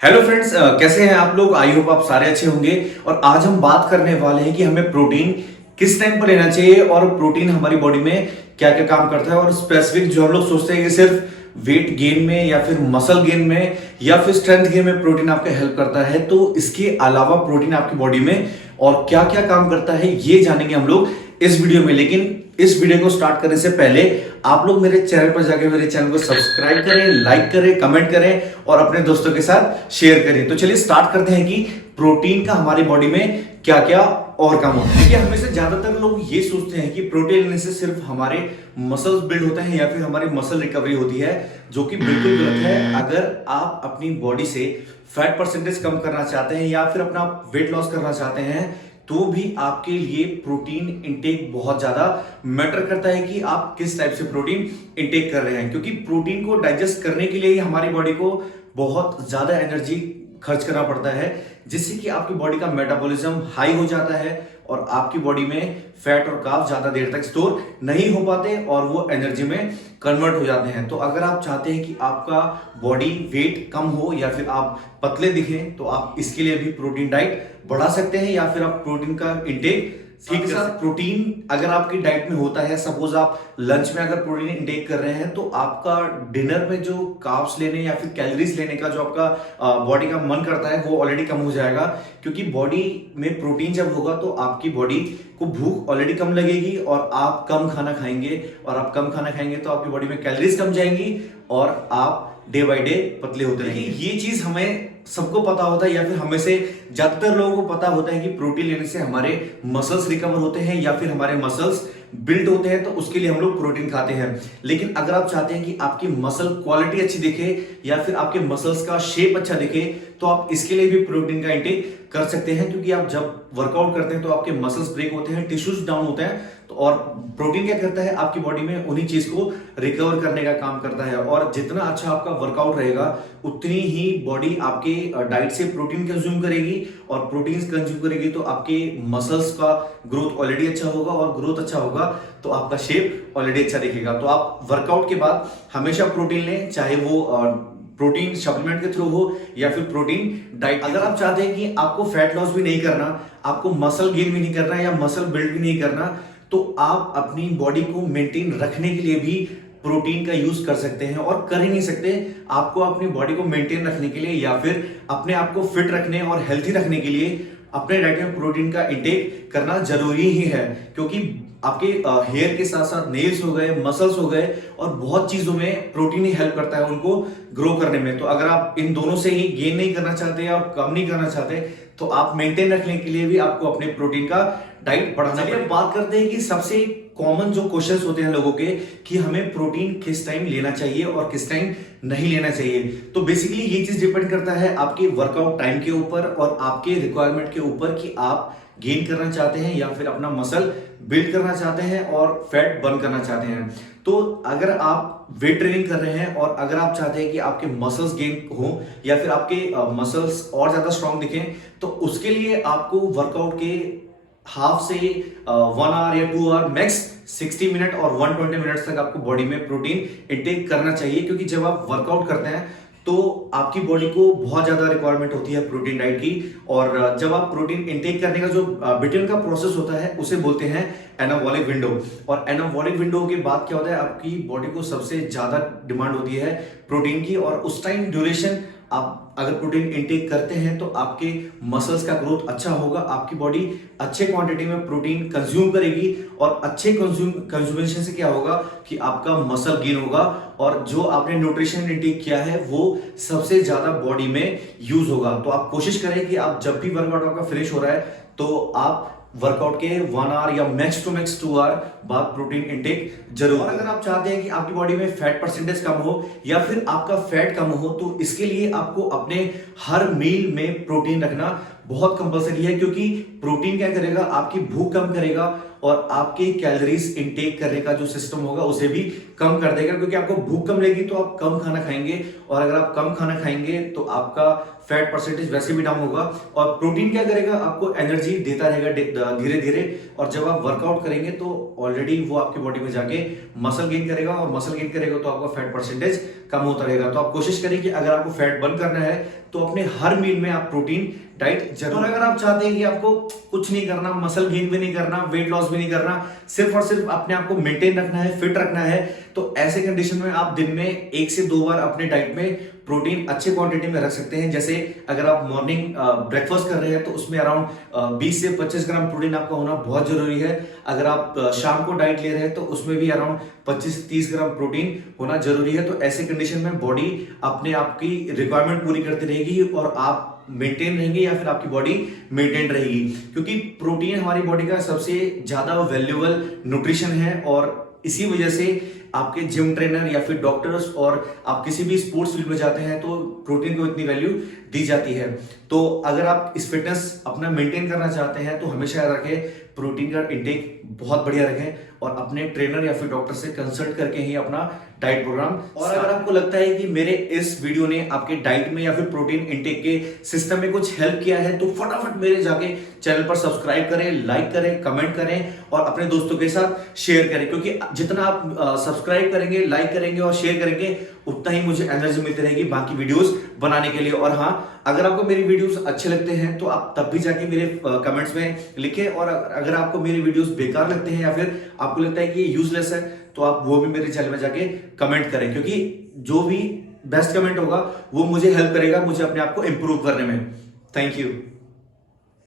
Hello friends, कैसे हैं आप लोग। आई होप आप सारे अच्छे होंगे। और आज हम बात करने वाले हैं कि हमें प्रोटीन किस टाइम पर लेना चाहिए और प्रोटीन हमारी बॉडी में क्या क्या काम करता है। और स्पेसिफिक जो हम लोग सोचते हैं कि सिर्फ वेट गेन में या फिर मसल गेन में या फिर स्ट्रेंथ गेन में प्रोटीन आपका हेल्प करता है, तो इसके अलावा प्रोटीन आपकी बॉडी में और क्या क्या काम करता है ये जानेंगे हम लोग इस वीडियो में। लेकिन इस वीडियो को स्टार्ट करने से पहले आप लोग मेरे चैनल पर जाके मेरे चैनल को सब्सक्राइब करें, लाइक करें, कमेंट करें और अपने दोस्तों के साथ शेयर करें। तो चलिए स्टार्ट करते हैं कि प्रोटीन का हमारी बॉडी में क्या क्या और काम होता है। देखिए, हमें से ज्यादातर लोग ये सोचते हैं कि प्रोटीन लेने से सिर्फ हमारे मसल्स बिल्ड होते हैं या फिर हमारी मसल रिकवरी होती है, जो कि बिल्कुल गलत है। अगर आप अपनी बॉडी से फैट परसेंटेज कम करना चाहते हैं या फिर अपना वेट लॉस करना चाहते हैं, तो भी आपके लिए प्रोटीन इंटेक बहुत ज्यादा मैटर करता है कि आप किस टाइप से प्रोटीन इंटेक कर रहे हैं। क्योंकि प्रोटीन को डाइजेस्ट करने के लिए ही हमारी बॉडी को बहुत ज्यादा एनर्जी खर्च करना पड़ता है, जिससे कि आपकी बॉडी का मेटाबॉलिज्म हाई हो जाता है और आपकी बॉडी में फैट और कार्ब ज्यादा देर तक स्टोर नहीं हो पाते और वो एनर्जी में कन्वर्ट हो जाते हैं। तो अगर आप चाहते हैं कि आपका बॉडी वेट कम हो या फिर आप पतले दिखें, तो आप इसके लिए भी प्रोटीन डाइट बढ़ा सकते हैं या फिर आप प्रोटीन का इंटेक ठीक है। प्रोटीन अगर आपकी डाइट में होता है, सपोज आप लंच में अगर प्रोटीन इंटेक कर रहे हैं, तो आपका डिनर में जो कार्ब्स लेने या फिर कैलोरीज लेने का जो आपका बॉडी का मन करता है वो ऑलरेडी कम हो जाएगा। क्योंकि बॉडी में प्रोटीन जब होगा तो आपकी बॉडी को भूख ऑलरेडी कम लगेगी और आप कम खाना खाएंगे, और आप कम खाना खाएंगे तो आपकी बॉडी में कैलोरीज कम जाएंगी और आप डे बाय डे पतले होते रहेंगे। ये चीज हमें सबको पता होता है या फिर हमें से ज्यादातर लोगों को पता होता है कि प्रोटीन लेने से हमारे मसल्स रिकवर होते हैं या फिर हमारे मसल्स बिल्ड होते हैं, तो उसके लिए हम लोग प्रोटीन खाते हैं। लेकिन अगर आप चाहते हैं कि आपकी मसल क्वालिटी अच्छी दिखे या फिर आपके मसल्स का शेप अच्छा दिखे, तो आप इसके लिए भी प्रोटीन का इंटेक कर सकते हैं। क्योंकि आप जब वर्कआउट करते हैं तो आपके मसल्स ब्रेक होते हैं, टिश्यूज डाउन होते हैं, तो और प्रोटीन क्या करता है आपकी बॉडी में उन्हीं चीज को रिकवर करने का काम करता है। और जितना अच्छा आपका वर्कआउट रहेगा उतनी ही बॉडी आपके डाइट से प्रोटीन कंज्यूम करेगी, और प्रोटीन कंज्यूम करेगी तो आपके मसल्स का ग्रोथ ऑलरेडी अच्छा होगा, और ग्रोथ अच्छा होगा तो आपका शेप ऑलरेडी अच्छा दिखेगा। तो आप वर्कआउट के बाद हमेशा प्रोटीन लें, चाहे वो प्रोटीन सप्लीमेंट के थ्रू हो या फिर प्रोटीन डाइट। अगर आप चाहते हैं कि आपको फैट लॉस भी नहीं करना, आपको मसल गेन भी नहीं करना या मसल बिल्ड भी नहीं करना, तो आप अपनी बॉडी को मेंटेन रखने के लिए भी प्रोटीन का यूज कर सकते हैं। और कर ही नहीं सकते, आपको अपनी बॉडी को मेंटेन रखने के लिए या फिर अपने आप को फिट रखने और हेल्थी रखने के लिए अपने डाइट में प्रोटीन का इंटेक करना जरूरी ही है। क्योंकि आपके हेयर के साथ साथ नेल्स हो गए, मसल्स हो गए, और बहुत चीजों में प्रोटीन ही हेल्प करता है उनको ग्रो करने में। तो अगर आप इन दोनों से ही गेन नहीं करना चाहते या कम नहीं करना चाहते, तो आप मेंटेन रखने के लिए भी आपको अपने प्रोटीन का डाइट बढ़ाना पड़ेगा। बात करते हैं कि सबसे कॉमन जो क्वेश्चंस होते हैं लोगों के कि हमें प्रोटीन किस टाइम लेना चाहिए और किस टाइम नहीं लेना चाहिए। तो बेसिकली ये चीज डिपेंड करता है आपके वर्कआउट टाइम के ऊपर और आपके रिक्वायरमेंट के ऊपर कि आप गेन करना चाहते हैं या फिर अपना मसल बिल्ड करना चाहते हैं और फैट बर्न करना चाहते हैं। तो अगर आप वेट ट्रेनिंग कर रहे हैं और अगर आप चाहते हैं कि आपके मसल्स गेन हो या फिर आपके मसल्स और ज्यादा स्ट्रांग दिखें, तो उसके लिए आपको वर्कआउट के हाफ से 1 आवर या 2 आवर मैक्स 60 मिनट और 120 मिनट्स तक आपको बॉडी में प्रोटीन इंटेक करना चाहिए। क्योंकि जब आप वर्कआउट करते हैं तो आपकी बॉडी को बहुत ज्यादा रिक्वायरमेंट होती है प्रोटीन डाइट की, और जब आप प्रोटीन इंटेक करने का जो बिटवीन का प्रोसेस होता है उसे बोलते हैं एनाबॉलिक विंडो। और एनाबॉलिक विंडो के बाद क्या होता है, आपकी बॉडी को सबसे ज्यादा डिमांड होती है प्रोटीन की, और उस टाइम ड्यूरेशन आप अगर प्रोटीन इंटेक करते हैं तो आपके मसल्स का ग्रोथ अच्छा होगा, आपकी बॉडी अच्छे क्वांटिटी में प्रोटीन कंज्यूम करेगी, और अच्छे कंज्यूमेशन से क्या होगा कि आपका मसल गेन होगा, और जो आपने न्यूट्रिशन इंटेक किया है वो सबसे ज्यादा बॉडी में यूज होगा। तो आप कोशिश करें कि आप जब भी वर्कआउट आपका फिनिश हो रहा है तो आप वर्कआउट के 1 आवर या मैक्स टू मैक्स 2 आवर बाद प्रोटीन इंटेक जरूर। और अगर आप चाहते हैं कि आपकी बॉडी में फैट परसेंटेज कम हो या फिर आपका फैट कम हो, तो इसके लिए आपको अपने हर मील में प्रोटीन रखना बहुत कंपलसरी है। क्योंकि प्रोटीन क्या करेगा, आपकी भूख कम करेगा और आपके कैलोरीज इंटेक करने का जो सिस्टम होगा उसे भी कम कर देगा। क्योंकि आपको भूख कम लगेगी तो आप कम खाना खाएंगे, और अगर आप कम खाना खाएंगे तो आपका फैट परसेंटेज वैसे भी डाउन होगा। और प्रोटीन क्या करेगा, आपको एनर्जी देता रहेगा धीरे धीरे, और जब आप वर्कआउट करेंगे तो ऑलरेडी वो आपकी बॉडी में जाके मसल गेन करेगा, और मसल गेन करेगा तो आपका फैट परसेंटेज कम होता रहेगा। तो आप कोशिश करें कि अगर आपको फैट बर्न करना है तो अपने हर मील में आप प्रोटीन डाइट जरूर। और अगर आप चाहते हैं कि आपको कुछ नहीं करना, मसल गेन भी नहीं करना, वेट लॉस भी नहीं करना, सिर्फ और सिर्फ अपने आप को मेंटेन रखना है, फिट रखना है, तो ऐसे कंडीशन में आप दिन में 1 से 2 बार अपने डाइट में प्रोटीन अच्छे क्वांटिटी में रख सकते हैं। जैसे अगर आप मॉर्निंग ब्रेकफास्ट कर रहे हैं तो उसमें अराउंड 20 से 25 ग्राम प्रोटीन आपका होना बहुत जरूरी है। अगर आप शाम को डाइट ले रहे हैं तो उसमें भी अराउंड 25 से 30 ग्राम प्रोटीन होना जरूरी है। तो ऐसे कंडीशन में बॉडी अपने आप की रिक्वायरमेंट पूरी करती रहेगी और आप मेंटेन रहेंगे या फिर आपकी बॉडी मेंटेन रहेगी, क्योंकि प्रोटीन हमारी बॉडी का सबसे ज्यादा वैल्यूएबल न्यूट्रिशन है। और इसी वजह से आपके जिम ट्रेनर या फिर डॉक्टर्स और आप किसी भी स्पोर्ट्स फील्ड में जाते हैं तो प्रोटीन को इतनी वैल्यू दी जाती है। तो अगर आप इस फिटनेस अपना मेंटेन करना चाहते हैं तो हमेशा याद रखें प्रोटीन का इंटेक बहुत बढ़िया रखें और अपने ट्रेनर या फिर डॉक्टर से कंसल्ट करके ही अपना डाइट प्रोग्राम। और अगर आपको लगता है कि मेरे इस वीडियो ने आपके डाइट में या फिर प्रोटीन इंटेक के सिस्टम में कुछ हेल्प किया है तो फटाफट मेरे जाके चैनल पर सब्सक्राइब करें, लाइक करें, कमेंट करें और अपने दोस्तों के साथ शेयर करें, क्योंकि जितना आप सब्सक्राइब करेंगे, लाइक करेंगे और शेयर करेंगे उतना ही मुझे एनर्जी मिलती रहेगी बाकी वीडियोस बनाने के लिए। और हाँ, अगर आपको मेरी वीडियोस अच्छे लगते हैं तो आप तब भी जाके मेरे कमेंट्स में लिखें, और अगर आपको मेरी वीडियोस बेकार लगते हैं या फिर आपको लगता है कि ये यूजलेस है तो आप वो भी मेरे चैनल में जाके कमेंट करें, क्योंकि जो भी बेस्ट कमेंट होगा वो मुझे हेल्प करेगा मुझे अपने आप को इंप्रूव करने में। Thank you.